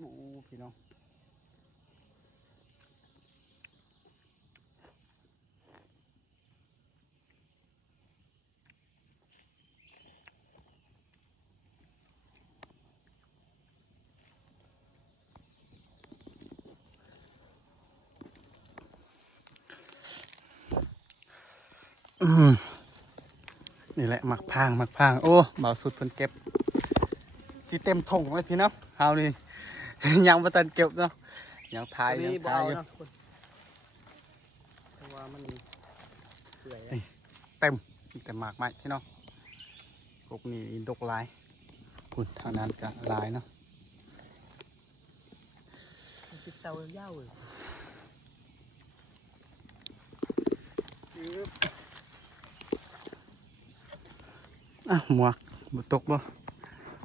โอ้พี่น้องนี่แหละหมักพางโอ้เบาสุดเพิ่นเก็บสิเต็มถงเลยพี่น้องเฮานี่ ยังบ่ทันเก็บเนาะยังทายยังทายอยู่เพราะว่ามันเปื่อยเต็มแต่หมากไม้พี่น้องพวกนี้ดกลายพุ่นทางนั้นก็ลายเนาะติดเตายาวเลยอ่ะหมวกบ่ตกบ่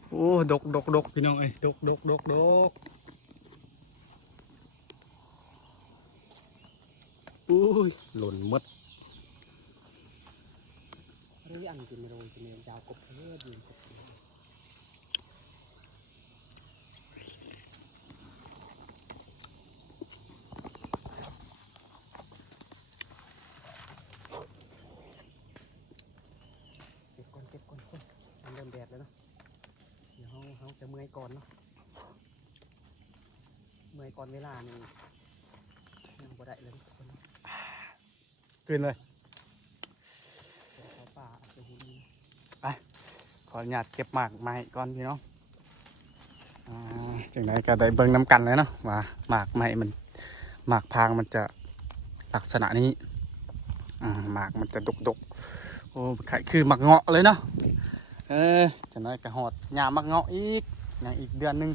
โอ้ดกพี่น้องเอ้ยดกอุ้ยหล่นหมดเรื่องอันกินไม่รู้จะมียาวกบเลือดยืนกบเก็บก่อนมันเริ่มแดดแล้วเนาะเดี๋ยวเขาจะเมื่อยก่อนเนาะเมื่อยก่อนเวลานี่ยังบ่ได้เลยคนตื่นเลยเขาป่าอาจจะหุ่นไปขออนุญาตเก็บหมากไม้ก่อนพี่น้องจังไหนก็ได้เบิ่งน้ำกันเลยเนาะว่าหมากไม้มันหมากพางมันจะลักษณะนี้หมากมันจะดกโอ้คือหมากเงาะเลยเนาะจังไหนก็หอดหญ้าหมากเงาะอีกอย่างอีกเดือนหนึ่ง